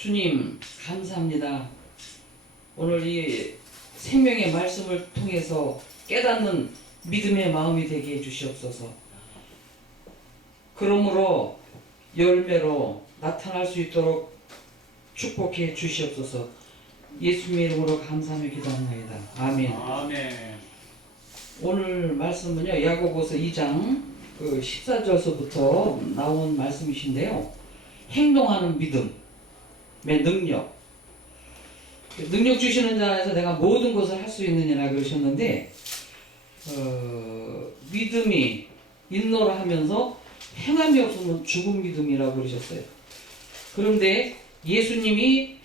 주님 감사합니다. 오늘 이 생명의 말씀을 통해서 깨닫는 믿음의 마음이 되게 해주시옵소서. 그러므로 열매로 나타날 수 있도록 축복해 주시옵소서. 예수님의 이름으로 감사하며 기도합니다. 아멘. 아멘. 오늘 말씀은요, 야고보서 2장 14절서부터 나온 말씀이신데요. 행동하는 믿음의 능력. 능력 주시는 자에서 내가 모든 것을 할 수 있느니라 그러셨는데, 믿음이 있노라 하면서 행함이 없으면 죽은 믿음이라고 그러셨어요. 그런데 예수님이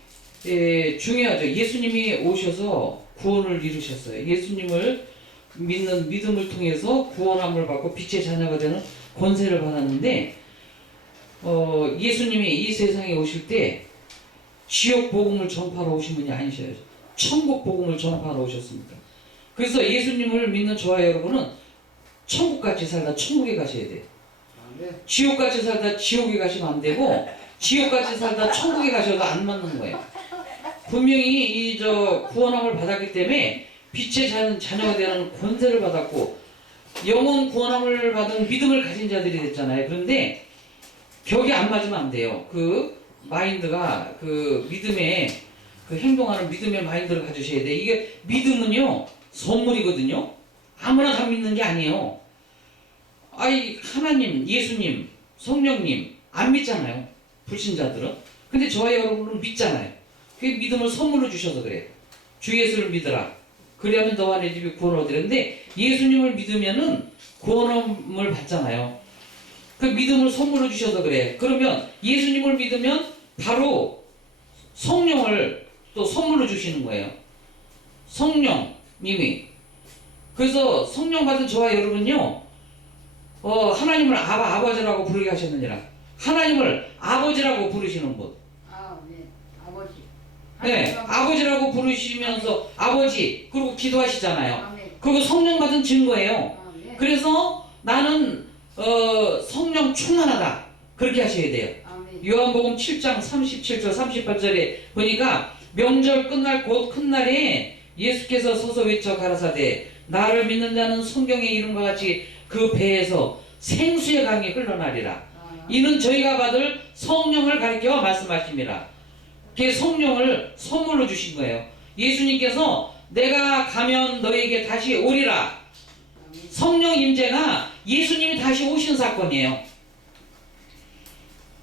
중요하죠. 예수님이 오셔서 구원을 이루셨어요. 예수님을 믿는 믿음을 통해서 구원함을 받고 빛의 자녀가 되는 권세를 받았는데, 예수님이 이 세상에 오실 때 지옥 복음을 전파하러 오신 분이 아니셔요. 천국 복음을 전파하러 오셨습니다. 그래서 예수님을 믿는 저와 여러분은 천국같이 살다 천국에 가셔야 돼요. 지옥같이 살다 지옥에 가시면 안 되고, 지옥같이 살다 천국에 가셔도 안 맞는 거예요. 분명히 구원함을 받았기 때문에 빛의 자녀가 되는 권세를 받았고 영원 구원함을 받은 믿음을 가진 자들이 됐잖아요. 그런데 격이 안 맞으면 안 돼요. 그 마인드가 믿음의 행동하는 믿음의 마인드를 가지셔야 돼요. 이게 믿음은요 선물이거든요. 아무나 다 믿는 게 아니에요. 하나님, 예수님, 성령님 안 믿잖아요. 불신자들은. 근데 저와 여러분은 믿잖아요. 그 믿음을 선물로 주셔서 그래요. 주 예수를 믿으라. 그리하면 너와 내 집이 구원을 얻으라. 근데 예수님을 믿으면은 구원을 받잖아요. 그 믿음을 선물로 주셔서 그래. 그러면 예수님을 믿으면 바로 성령을 또 선물로 주시는 거예요. 성령님이. 그래서 성령 받은 저와 여러분요, 하나님을 아버지라고 부르게 하셨느니라. 하나님을 아버지라고 부르시는 분. 네. 아버지. 네, 아버지라고 부르시면서 아버지 그리고 기도하시잖아요. 네. 그거 성령 받은 증거예요. 네. 그래서 나는 성령 충만하다 그렇게 하셔야 돼요. 네. 요한복음 7장 37절 38절에 보니까 명절 끝날 곧 큰 날에 예수께서 서서 외쳐 가라사대 나를 믿는 자는 성경에 이름과 같이 그 배에서 생수의 강이 흘러나리라. 이는 저희가 받을 성령을 가리켜 말씀하십니다. 그 성령을 선물로 주신 거예요. 예수님께서 내가 가면 너에게 다시 오리라. 성령 임재가 예수님이 다시 오신 사건이에요.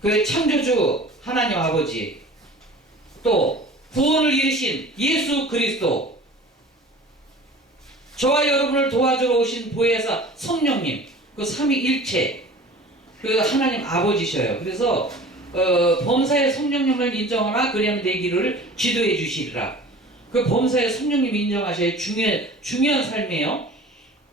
그 창조주 하나님 아버지, 또 구원을 이루신 예수 그리스도, 저와 여러분을 도와주러 오신 보혜사 성령님, 그 삼위일체 그 하나님 아버지셔요. 그래서 범사의 성령님을 인정하나 그리하면 내 길을 지도해 주시리라. 그 범사의 성령님이 인정하셔야 중요한 삶이에요.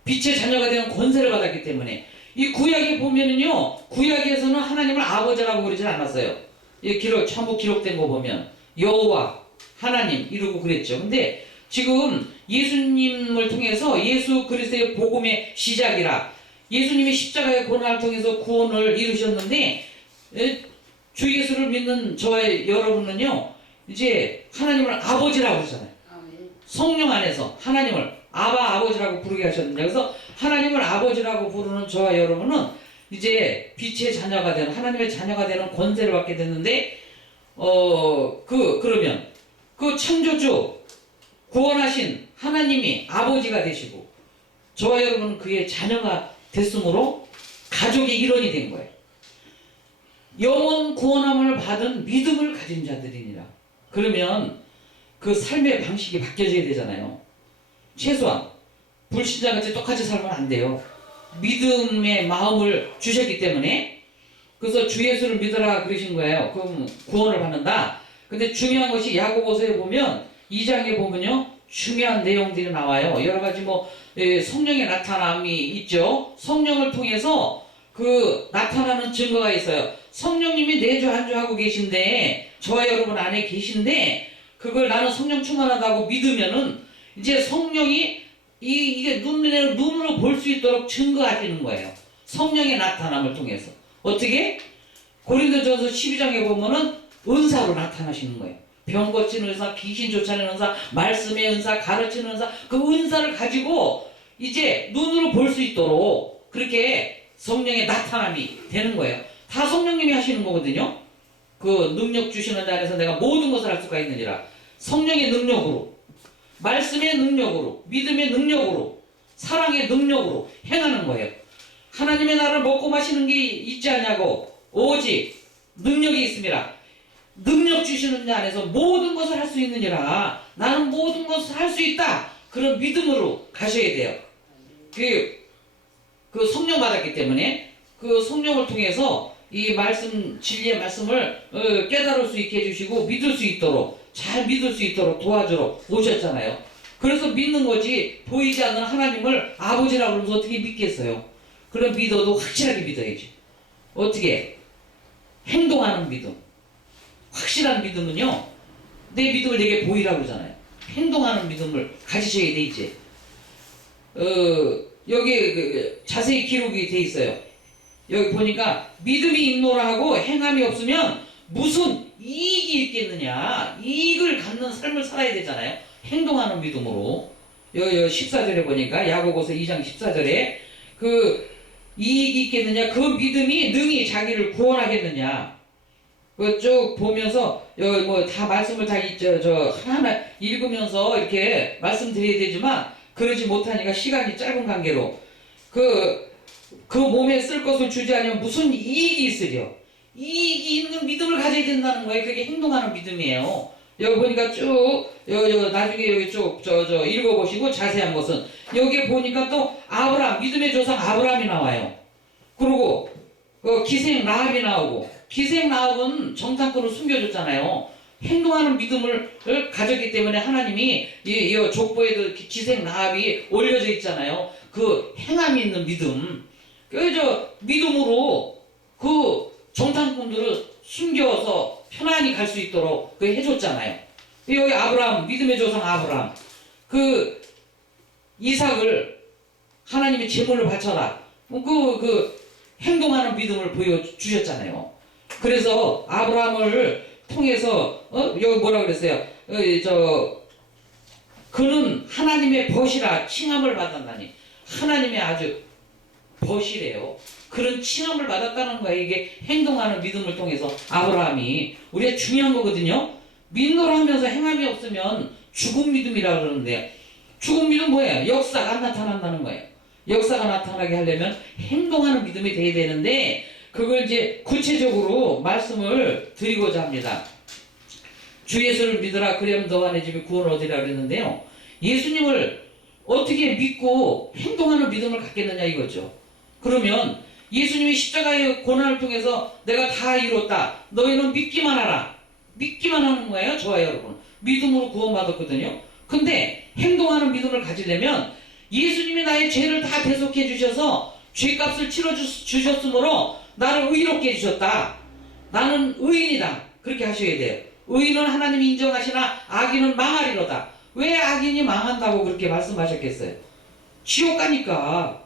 빛의 자녀가 되는 권세를 받았기 때문에. 이 구약에 보면은요, 구약에서는 하나님을 아버지라고 그러진 않았어요. 이 전부 기록된 거 보면 여호와 하나님 이러고 그랬죠. 근데 지금 예수님을 통해서 예수 그리스도의 복음의 시작이라, 예수님이 십자가의 고난을 통해서 구원을 이루셨는데, 주 예수를 믿는 저와 여러분은요, 이제 하나님을 아버지라고 그러잖아요. 성령 안에서 하나님을 아버지라고 부르게 하셨는데, 그래서 하나님을 아버지라고 부르는 저와 여러분은 이제 빛의 자녀가 되는, 하나님의 자녀가 되는 권세를 받게 됐는데, 그러면 그 창조주 구원하신 하나님이 아버지가 되시고 저와 여러분은 그의 자녀가 됐으므로 가족의 일원이 된 거예요. 영원 구원함을 받은 믿음을 가진 자들이니라. 그러면 그 삶의 방식이 바뀌어져야 되잖아요. 최소한 불신자같이 똑같이 살면 안 돼요. 믿음의 마음을 주셨기 때문에. 그래서 주 예수를 믿으라 그러신 거예요. 그럼 구원을 받는다. 근데 중요한 것이 야고보서에 보면 2장에 보면요, 중요한 내용들이 나와요. 여러 가지 성령의 나타남이 있죠. 성령을 통해서 나타나는 증거가 있어요. 성령님이 내주 한주하고 계신데, 저와 여러분 안에 계신데, 그걸 나는 성령 충만하다고 믿으면은, 이제 성령이 이게 눈으로 볼 수 있도록 증거하시는 거예요. 성령의 나타남을 통해서. 어떻게? 고린도전서 12장에 보면은 은사로 나타나시는 거예요. 병 고치는 은사, 귀신 쫓아내는 은사, 말씀의 은사, 가르치는 은사, 그 은사를 가지고 이제 눈으로 볼 수 있도록 그렇게 성령의 나타남이 되는 거예요. 다 성령님이 하시는 거거든요. 그 능력 주시는 자 안에서 내가 모든 것을 할 수가 있느니라. 성령의 능력으로, 말씀의 능력으로, 믿음의 능력으로, 사랑의 능력으로 행하는 거예요. 하나님의 나라를 먹고 마시는 게 있지 않냐고. 오직 능력이 있습니다. 능력 주시는 자 안에서 모든 것을 할 수 있느니라. 나는 모든 것을 할 수 있다. 그런 믿음으로 가셔야 돼요. 그 성령 받았기 때문에 그 성령을 통해서 이 말씀, 진리의 말씀을 깨달을 수 있게 해주시고 믿을 수 있도록, 잘 믿을 수 있도록 도와주러 오셨잖아요. 그래서 믿는 거지, 보이지 않는 하나님을 아버지라고 그러면서 어떻게 믿겠어요? 그럼 믿어도 확실하게 믿어야지. 어떻게? 행동하는 믿음. 확실한 믿음은요, 내 믿음을 내게 보이라고 그러잖아요. 행동하는 믿음을 가지셔야 돼, 이제. 여기 자세히 기록이 돼 있어요. 여기 보니까 믿음이 있노라 하고 행함이 없으면 무슨 이익이 있겠느냐. 이익을 갖는 삶을 살아야 되잖아요. 행동하는 믿음으로. 여기 14절에 보니까 야고보서 2장 14절에 그 이익이 있겠느냐. 그 믿음이 능히 자기를 구원하겠느냐. 쭉 보면서 여기 뭐 다 말씀을 다 하나하나 읽으면서 이렇게 말씀드려야 되지만 그러지 못하니까 시간이 짧은 관계로 그 몸에 쓸 것을 주지 않으면 무슨 이익이 있으려. 이익이 있는 믿음을 가져야 된다는 거예요. 그게 행동하는 믿음이에요. 여기 보니까 쭉 나중에 여기 쭉 읽어보시고 자세한 것은 여기에 보니까 또 아브라함, 믿음의 조상 아브라함이 나와요. 그리고 기생 라합이 나오고, 기생 라합은 정탐꾼을 숨겨줬잖아요. 행동하는 믿음을 가졌기 때문에 하나님이 이 족보에도 기생 라합이 올려져 있잖아요. 그 행함이 있는 믿음. 믿음으로 그 정탐꾼들을 숨겨서 편안히 갈 수 있도록 그 해줬잖아요. 여기 아브라함, 믿음의 조상 아브라함. 그 이삭을 하나님이 제물을 바쳐라. 행동하는 믿음을 보여주셨잖아요. 그래서 아브라함을 통해서 여기 뭐라 그랬어요? 그는 하나님의 벗이라 칭함을 받았나니. 하나님의 아주 벗이래요. 그런 칭함을 받았다는 거예요. 이게 행동하는 믿음을 통해서 아브라함이. 우리가 중요한 거거든요. 믿노라 하면서 행함이 없으면 죽은 믿음이라고 그러는데, 죽은 믿음 뭐예요? 역사가 안 나타난다는 거예요. 역사가 나타나게 하려면 행동하는 믿음이 돼야 되는데, 그걸 이제 구체적으로 말씀을 드리고자 합니다. 주 예수를 믿으라 그리하면 너와 내 집이 구원을 얻으리라 그랬는데요. 예수님을 어떻게 믿고 행동하는 믿음을 갖겠느냐 이거죠. 그러면 예수님이 십자가의 고난을 통해서 내가 다 이뤘다. 너희는 믿기만 하라. 믿기만 하는 거예요. 저와 여러분. 믿음으로 구원받았거든요. 근데 행동하는 믿음을 가지려면 예수님이 나의 죄를 다 대속해 주셔서 죄값을 치러 주셨으므로 나를 의롭게 해주셨다. 나는 의인이다. 그렇게 하셔야 돼요. 의인은 하나님이 인정하시나 악인은 망하리로다. 왜 악인이 망한다고 그렇게 말씀하셨겠어요? 지옥 가니까.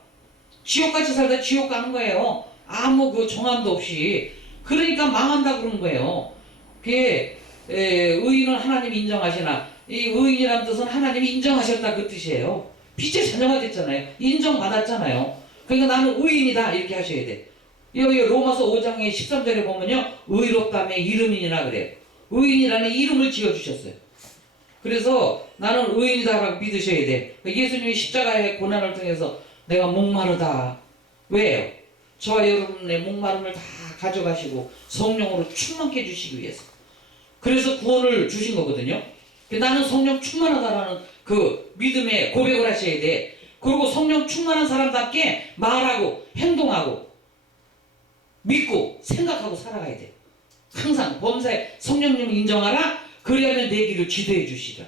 지옥같이 살다 지옥 가는 거예요. 아무 그 정함도 없이. 그러니까 망한다 그런 거예요. 그게 의인은 하나님이 인정하시나. 이 의인이라는 뜻은 하나님이 인정하셨다 그 뜻이에요. 빛의 자녀가 됐잖아요. 인정받았잖아요. 그러니까 나는 의인이다 이렇게 하셔야 돼. 여기 로마서 5장의 13절에 보면요. 의롭다며 이름이니라 그래요. 의인이라는 이름을 지어주셨어요. 그래서 나는 의인이다라고 믿으셔야 돼. 예수님이 십자가의 고난을 통해서 내가 목마르다. 왜요? 저와 여러분의 목마름을 다 가져가시고 성령으로 충만케 해주시기 위해서. 그래서 구원을 주신 거거든요. 나는 성령 충만하다라는 그 믿음의 고백을 하셔야 돼. 그리고 성령 충만한 사람답게 말하고 행동하고 믿고 생각하고 살아가야 돼. 항상 범사에 성령님을 인정하라. 그리하면 내 길을 지도해 주시라.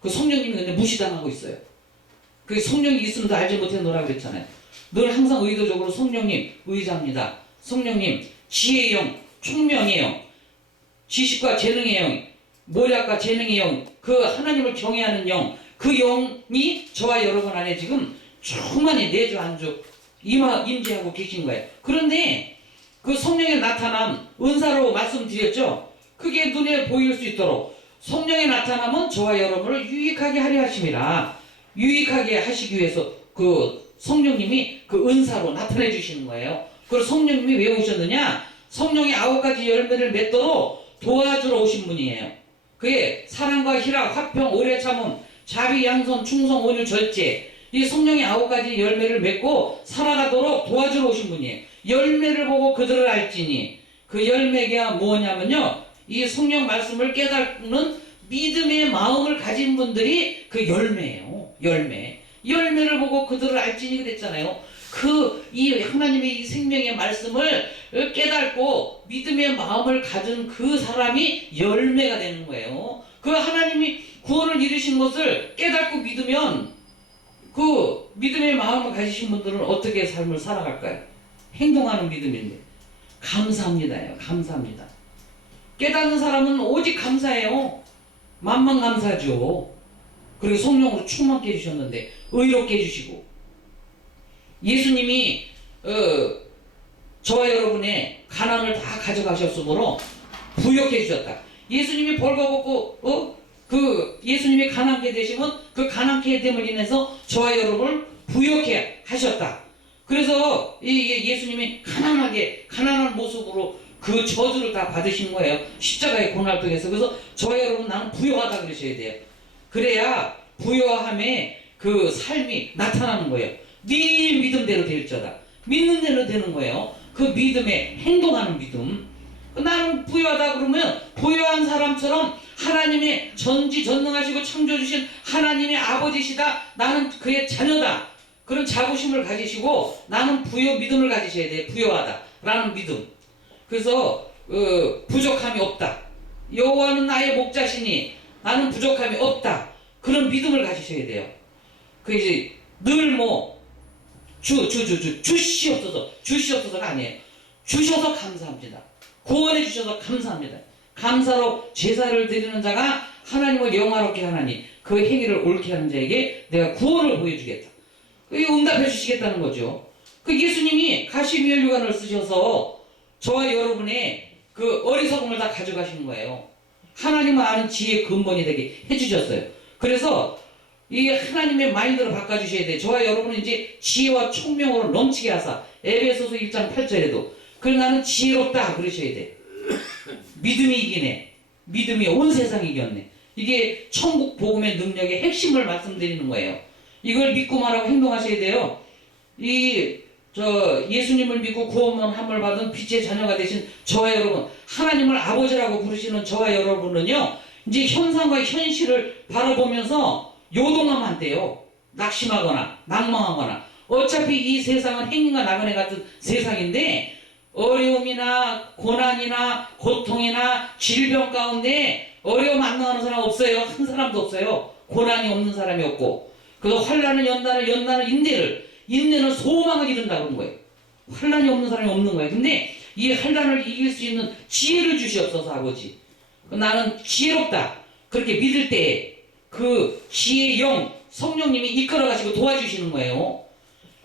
그 성령님이 근데 무시당하고 있어요. 그 성령이 있으면 도 알지 못해 놓으라 그랬잖아요. 늘 항상 의도적으로 성령님 의지합니다. 성령님 지혜의 영, 총명의 영, 지식과 재능의 영, 모략과 재능의 영, 그 하나님을 경외하는 영, 그 영이 저와 여러분 안에 지금 충만히 내주 안주 임재하고 계신 거예요. 그런데 그 성령의 나타남, 은사로 말씀드렸죠. 크게 눈에 보일 수 있도록 성령이 나타나면 저와 여러분을 유익하게 하려 하심이라. 유익하게 하시기 위해서 그 성령님이 그 은사로 나타내 주시는 거예요. 그리고 성령님이 왜 오셨느냐? 성령이 9가지 열매를 맺도록 도와주러 오신 분이에요. 그게 사랑과 희락, 화평, 오래 참음, 자비, 양선, 충성, 온유, 절제. 이 성령이 9가지 열매를 맺고 살아가도록 도와주러 오신 분이에요. 열매를 보고 그들을 알지니, 그 열매가 뭐냐면요, 이 성령 말씀을 깨닫는 믿음의 마음을 가진 분들이 그 열매예요. 열매를 보고 그들을 알지니 그랬잖아요. 이 하나님의 이 생명의 말씀을 깨닫고 믿음의 마음을 가진 그 사람이 열매가 되는 거예요. 그 하나님이 구원을 이루신 것을 깨닫고 믿으면 그 믿음의 마음을 가지신 분들은 어떻게 삶을 살아갈까요? 행동하는 믿음인데. 감사합니다요. 감사합니다. 깨닫는 사람은 오직 감사해요. 만만 감사죠. 그리고 성령으로 충만케 해주셨는데 의롭게 해주시고, 예수님이 저와 여러분의 가난을 다 가져가셨으므로 부욕해 주셨다. 예수님이 벌거벗고 예수님이 가난케 되시면 그 가난케 됨을 인해서 저와 여러분을 부욕해 하셨다. 그래서 예수님이 가난한 모습으로 그 저주를 다 받으신 거예요. 십자가의 고난을 통해서. 그래서 저와 여러분, 나는 부요하다 그러셔야 돼요. 그래야 부요함의 그 삶이 나타나는 거예요. 네 믿음대로 될지어다. 믿는 대로 되는 거예요. 그 믿음에 행동하는 믿음. 나는 부요하다 그러면 부요한 사람처럼 하나님의 전지전능하시고 창조주신 하나님의 아버지시다. 나는 그의 자녀다. 그런 자부심을 가지시고 나는 믿음을 가지셔야 돼요. 부요하다 라는 믿음. 그래서 부족함이 없다. 여호와는 나의 목자시니 나는 부족함이 없다. 그런 믿음을 가지셔야 돼요. 그 이제 늘 주시옵소서가 아니에요. 주셔서 감사합니다. 구원해 주셔서 감사합니다. 감사로 제사를 드리는 자가 하나님을 영화롭게 하나니 그 행위를 옳게 하는 자에게 내가 구원을 보여주겠다. 응답해 주시겠다는 거죠. 그 예수님이 가시미엘유관을 쓰셔서 저와 여러분의 그 어리석음을 다 가져가시는 거예요. 하나님을 아는 지혜의 근본이 되게 해주셨어요. 그래서 이 하나님의 마인드를 바꿔주셔야 돼요. 저와 여러분은 이제 지혜와 총명으로 넘치게 하사. 에베소서 1장 8절에도 그래 나는 지혜롭다 그러셔야 돼. 믿음이 이기네. 믿음이 온 세상이 이겼네. 이게 천국 복음의 능력의 핵심을 말씀드리는 거예요. 이걸 믿고 말하고 행동하셔야 돼요. 예수님을 믿고 구원함을 받은 빛의 자녀가 되신 저와 여러분, 하나님을 아버지라고 부르시는 저와 여러분은요, 이제 현상과 현실을 바라보면서 요동하면 안 돼요. 낙심하거나 낭망하거나. 어차피 이 세상은 행인과 나그네 같은 세상인데 어려움이나 고난이나 고통이나 질병 가운데 어려움 안 당하는 사람 없어요. 한 사람도 없어요. 고난이 없는 사람이 없고. 그래서 환난은 연단은 인내는 소망을 이룬다는 거예요. 환난이 없는 사람이 없는 거예요. 근데 이 환난을 이길 수 있는 지혜를 주시옵소서 아버지. 나는 지혜롭다. 그렇게 믿을 때 그 지혜의 영 성령님이 이끌어 가시고 도와주시는 거예요.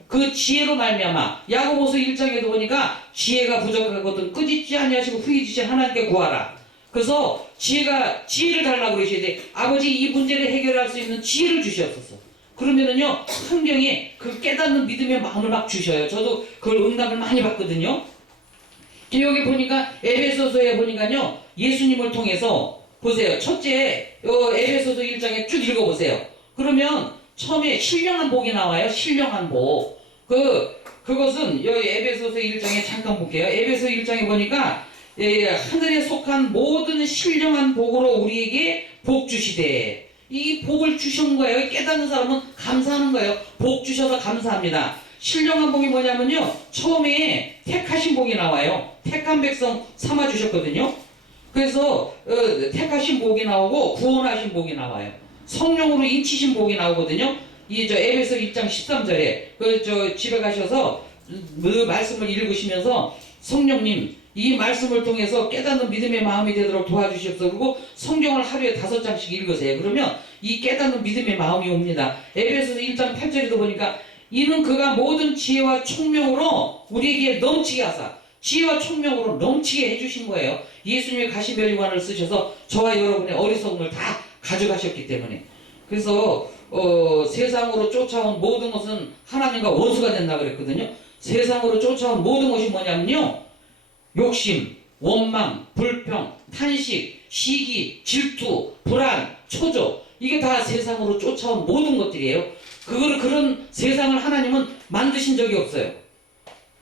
그 지혜로 말미암아 야고보서 1장에도 보니까 지혜가 부족하거든 꾸짖지 아니하시고 후이지신 하나님께 구하라. 그래서 지혜를 달라고 그러셔야 돼. 아버지 이 문제를 해결할 수 있는 지혜를 주시옵소서. 그러면은요 성경에 그 깨닫는 믿음의 마음을 막 주셔요. 저도 그걸 응답을 많이 받거든요. 여기 보니까 에베소서에 보니까요 예수님을 통해서 보세요. 첫째 에베소서 1장에 쭉 읽어보세요. 그러면 처음에 신령한 복이 나와요. 신령한 복. 그것은 여기 에베소서 1장에 잠깐 볼게요. 에베소 1장에 보니까 하늘에 속한 모든 신령한 복으로 우리에게 복 주시되, 이 복을 주신 거예요. 깨닫는 사람은 감사하는 거예요. 복 주셔서 감사합니다. 신령한 복이 뭐냐면요, 처음에 택하신 복이 나와요. 택한 백성 삼아 주셨거든요. 그래서 택하신 복이 나오고 구원하신 복이 나와요. 성령으로 인치신 복이 나오거든요. 에베소 1장 13절에 집에 가셔서 그 말씀을 읽으시면서 성령님 이 말씀을 통해서 깨닫는 믿음의 마음이 되도록 도와주시옵소서. 그리고 성경을 하루에 5장씩 읽으세요. 그러면 이 깨닫는 믿음의 마음이 옵니다. 에베소서 1장 8절에도 보니까 이는 그가 모든 지혜와 총명으로 우리에게 넘치게 하사, 지혜와 총명으로 넘치게 해주신 거예요. 예수님이 가시면류관을 쓰셔서 저와 여러분의 어리석음을 다 가져가셨기 때문에. 그래서 세상으로 쫓아온 모든 것은 하나님과 원수가 된다 그랬거든요. 세상으로 쫓아온 모든 것이 뭐냐면요, 욕심, 원망, 불평, 탄식, 시기, 질투, 불안, 초조, 이게 다 세상으로 쫓아온 모든 것들이에요. 그런 세상을 하나님은 만드신 적이 없어요.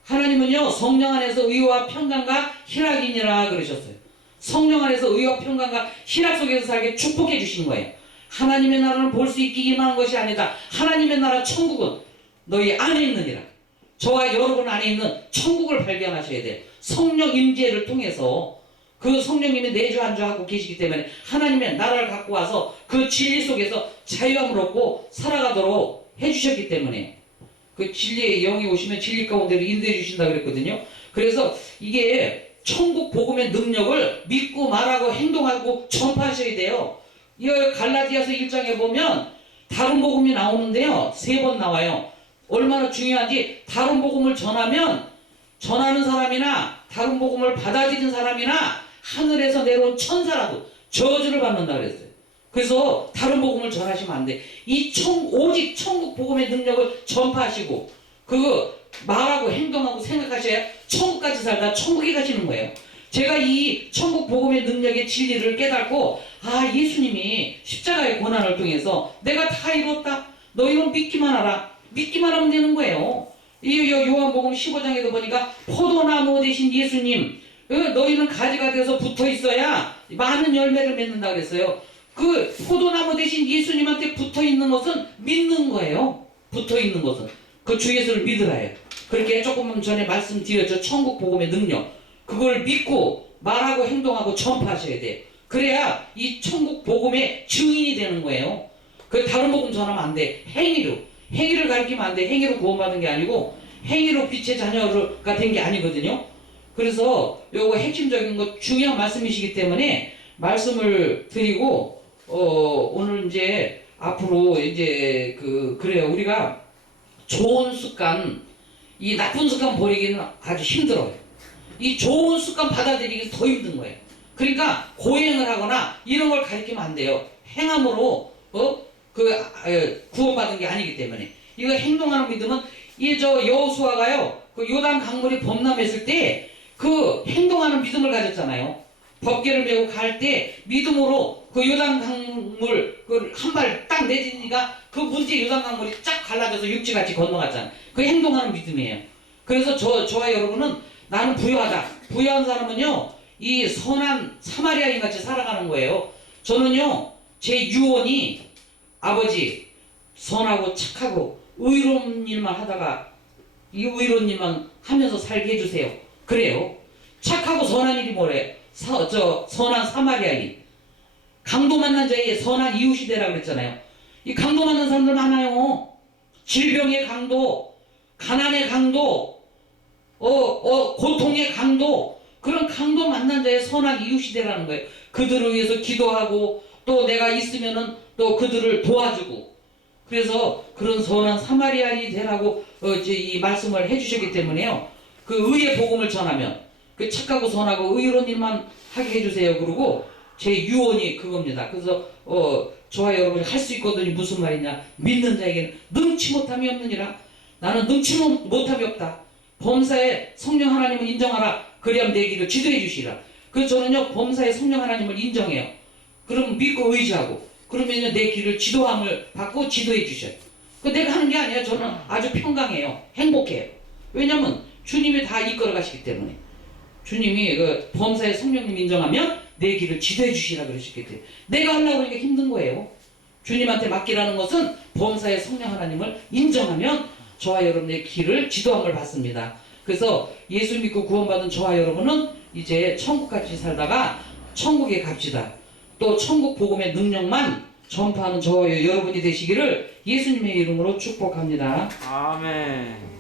하나님은요, 성령 안에서 의와 평강과 희락이니라 그러셨어요. 성령 안에서 의와 평강과 희락 속에서 살게 축복해 주신 거예요. 하나님의 나라를 볼 수 있기만 한 것이 아니다. 하나님의 나라 천국은 너희 안에 있느니라. 저와 여러분 안에 있는 천국을 발견하셔야 돼요. 성령 임재를 통해서 그 성령님이 내주 안주하고 계시기 때문에 하나님의 나라를 갖고 와서 그 진리 속에서 자유함을 얻고 살아가도록 해주셨기 때문에 그 진리의 영이 오시면 진리 가운데로 인도해 주신다 그랬거든요. 그래서 이게 천국 복음의 능력을 믿고 말하고 행동하고 전파하셔야 돼요. 이 갈라디아서 1장에 보면 다른 복음이 나오는데요, 3번 나와요. 얼마나 중요한지. 다른 복음을 전하면 전하는 사람이나 다른 복음을 받아들인 사람이나 하늘에서 내려온 천사라도 저주를 받는다 그랬어요. 그래서 다른 복음을 전하시면 안 돼. 오직 천국 복음의 능력을 전파하시고 그거 말하고 행동하고 생각하셔야 천국까지 살다 천국에 가시는 거예요. 제가 이 천국 복음의 능력의 진리를 깨닫고, 아, 예수님이 십자가의 고난을 통해서 내가 다 이뤘다. 너희는 믿기만 하라. 믿기만 하면 되는 거예요. 이 요한복음 15장에도 보니까 포도나무 대신 예수님, 너희는 가지가 돼서 붙어 있어야 많은 열매를 맺는다 그랬어요. 그 포도나무 대신 예수님한테 붙어 있는 것은 믿는 거예요. 붙어 있는 것은 그 주 예수를 믿으라요. 그렇게 조금 전에 말씀드렸죠. 천국 복음의 능력, 그걸 믿고 말하고 행동하고 전파하셔야 돼요. 그래야 이 천국 복음의 증인이 되는 거예요. 그 다른 복음 전하면 안 돼. 행위를 가르치면 안 돼. 행위로 구원받은 게 아니고 행위로 빛의 자녀가 된 게 아니거든요. 그래서 요거 핵심적인 거 중요한 말씀이시기 때문에 말씀을 드리고, 오늘 이제 앞으로 이제 그래요. 우리가 좋은 습관, 이 나쁜 습관 버리기는 아주 힘들어요. 이 좋은 습관 받아들이기 더 힘든 거예요. 그러니까 고행을 하거나 이런 걸 가르치면 안 돼요. 행함으로 구원받은 게 아니기 때문에. 이거 행동하는 믿음은 여호수아가요, 그 요단 강물이 범람했을 때 그 행동하는 믿음을 가졌잖아요. 법궤를 메고 갈 때 믿음으로 그 요단 강물 한 발 딱 내딛으니까 그 문제 요단 강물이 쫙 갈라져서 육지같이 건너갔잖아요. 그 행동하는 믿음이에요. 그래서 저와 여러분은 나는 부유하다. 부유한 사람은요, 이 선한 사마리아인 같이 살아가는 거예요. 저는요, 제 유언이 아버지 선하고 착하고 의로운 일만 하다가 이 의로운 일만 하면서 살게 해주세요. 그래요. 착하고 선한 일이 뭐래? 선한 사마리아인. 강도 만난 자의 선한 이웃이 되라 그랬잖아요. 이 강도 만난 사람들 많아요. 질병의 강도, 가난의 강도, 고통의 강도, 그런 강도 만난 자의 선한 이웃이 되라는 거예요. 그들을 위해서 기도하고 또 내가 있으면은 또 그들을 도와주고. 그래서 그런 선한 사마리아인이 되라고 이 말씀을 해주셨기 때문에요. 그 의의 복음을 전하면 그 착하고 선하고 의로운 일만 하게 해주세요. 그러고 제 유언이 그겁니다. 그래서 저와 여러분이 할 수 있거든요. 무슨 말이냐? 믿는 자에게는 능치 못함이 없느니라. 나는 능치 못함이 없다. 범사에 성령 하나님을 인정하라. 그리하면 내 길을 지도해 주시라. 그래서 저는요, 범사에 성령 하나님을 인정해요. 그럼 믿고 의지하고, 그러면 내 길을 지도함을 받고 지도해 주셔요. 그 내가 하는 게 아니에요. 저는 아주 평강해요. 행복해요. 왜냐면 주님이 다 이끌어 가시기 때문에. 주님이 그 범사에 성령님 인정하면 내 길을 지도해 주시라 그러셨기 때문에. 내가 하려고 하니까 힘든 거예요. 주님한테 맡기라는 것은 범사에 성령 하나님을 인정하면 저와 여러분의 길을 지도함을 받습니다. 그래서 예수 믿고 구원받은 저와 여러분은 이제 천국같이 살다가 천국에 갑시다. 또 천국 복음의 능력만 전파하는 저와 여러분이 되시기를 예수님의 이름으로 축복합니다. 아멘.